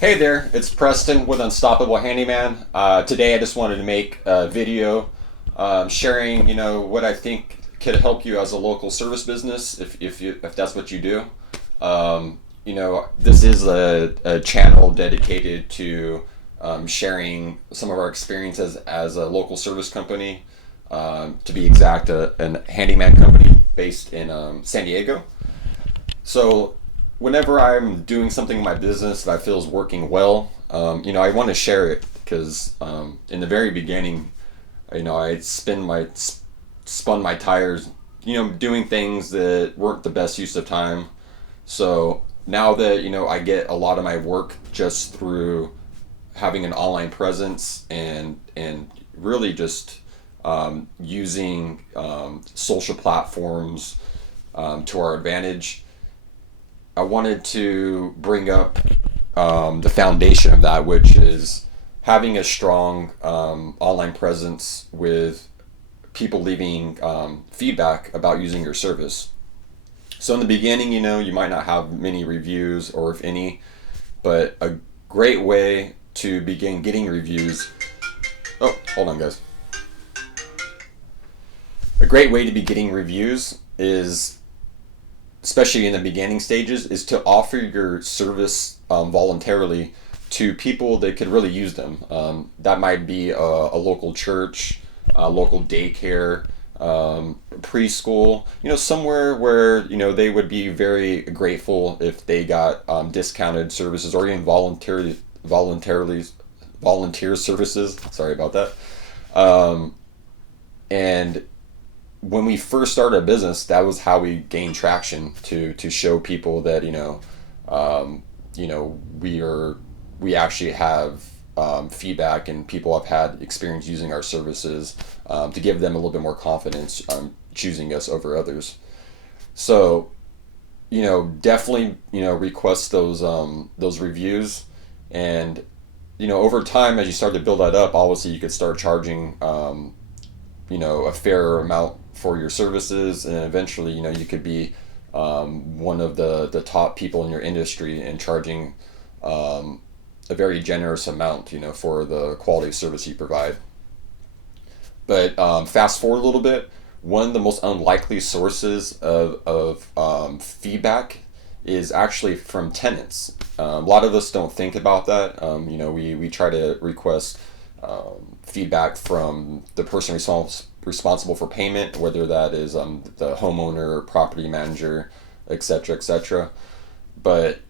Hey there, it's Preston with Unstoppable Handyman. Today I just wanted to make a video sharing, what I think could help you as a local service business if that's what you do. This is a channel dedicated to sharing some of our experiences as a local service company. To be exact, a handyman company based in San Diego. So whenever I'm doing something in my business that I feel is working well, I want to share it because in the very beginning, I spun my tires, doing things that weren't the best use of time. So now that I get a lot of my work just through having an online presence and really just using social platforms to our advantage. I wanted to bring up the foundation of that, which is having a strong online presence with people leaving feedback about using your service. So in the beginning, you might not have many reviews or if any, but a great way to begin getting reviews. Oh, hold on, guys. A great way to be getting reviews is, especially in the beginning stages, is to offer your service voluntarily to people that could really use them. That might be a local church, a local daycare, preschool, somewhere where, they would be very grateful if they got discounted services or even voluntarily volunteer services. Sorry about that. And when we first started a business, that was how we gained traction to show people that we actually have feedback and people have had experience using our services, to give them a little bit more confidence choosing us over others. So definitely request those reviews, and over time as you start to build that up, obviously you could start charging a fair amount for your services, and eventually you could be one of the top people in your industry and charging a very generous amount for the quality of service you provide. But fast forward a little bit, one of the most unlikely sources of feedback is actually from tenants. A lot of us don't think about that. We try to request feedback from the person responsible for payment, whether that is the homeowner, property manager, etc., etc. But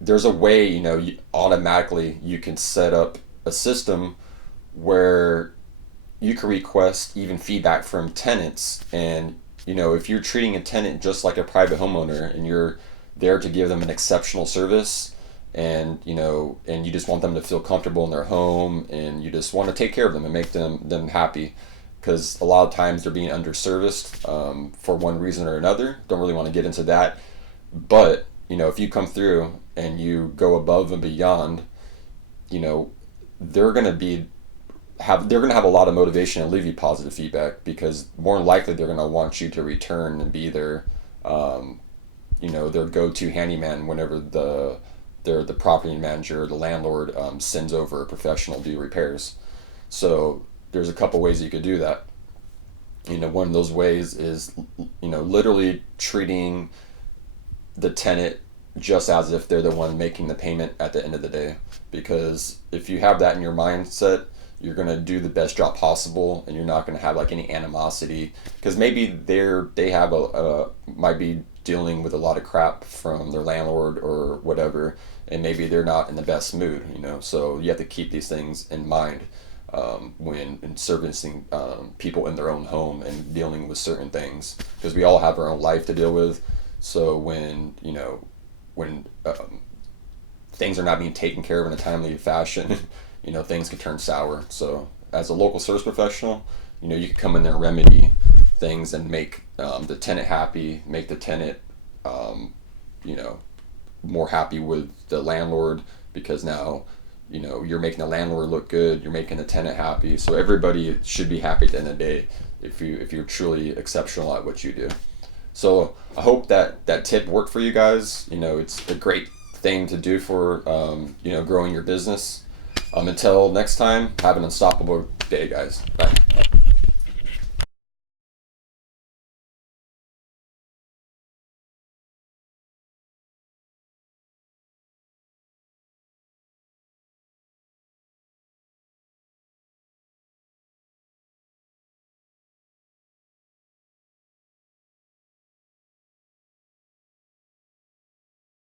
there's a way automatically you can set up a system where you can request even feedback from tenants, and if you're treating a tenant just like a private homeowner and you're there to give them an exceptional service, and and you just want them to feel comfortable in their home, and you just want to take care of them and make them happy, because a lot of times they're being underserviced for one reason or another. Don't really want to get into that, but if you come through and you go above and beyond, they're gonna have a lot of motivation and leave you positive feedback, because more than likely they're gonna want you to return and be their their go-to handyman whenever the property manager or the landlord sends over a professional to do repairs. So there's a couple ways you could do that. One of those ways is literally treating the tenant just as if they're the one making the payment at the end of the day, because if you have that in your mindset, you're going to do the best job possible, and you're not going to have like any animosity, because maybe they have might be dealing with a lot of crap from their landlord or whatever, and maybe they're not in the best mood. So you have to keep these things in mind when servicing people in their own home and dealing with certain things, because we all have our own life to deal with. So when things are not being taken care of in a timely fashion, things can turn sour. So as a local service professional, you can come in there and remedy things and make the tenant happy, make the tenant, more happy with the landlord, because now, you're making the landlord look good, you're making the tenant happy. So everybody should be happy at the end of the day if you're truly exceptional at what you do. So I hope that tip worked for you guys. It's a great thing to do for growing your business. Until next time, have an unstoppable day, guys. Bye.